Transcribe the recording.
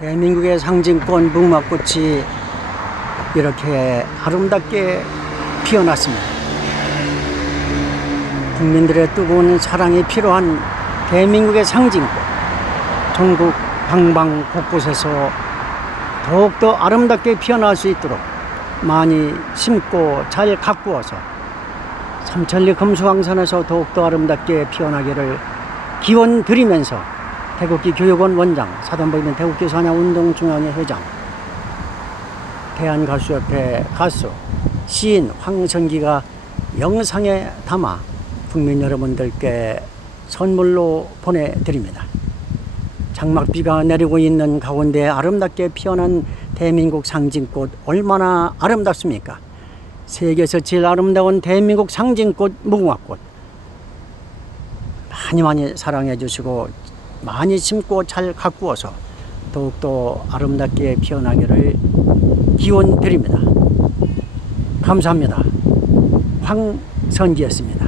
대한민국의 상징권 무궁화꽃이 이렇게 아름답게 피어났습니다. 국민들의 뜨거운 사랑이 필요한 대한민국의 상징꽃, 전국 방방 곳곳에서 더욱더 아름답게 피어날 수 있도록 많이 심고 잘 가꾸어서 삼천리 금수강산에서 더욱더 아름답게 피어나기를 기원 드리면서 태국기 교육원 원장, 사단법인 태국기 사냥운동중앙회 회장, 대한가수협회 가수, 시인 황성기가 영상에 담아 국민 여러분들께 선물로 보내드립니다. 장막비가 내리고 있는 가운데 아름답게 피어난 대한민국 상징꽃 얼마나 아름답습니까? 세계에서 제일 아름다운 대한민국 상징꽃 무궁화꽃 많이 많이 사랑해 주시고 많이 심고 잘 가꾸어서 더욱더 아름답게 피어나기를 기원 드립니다. 감사합니다. 황선기였습니다.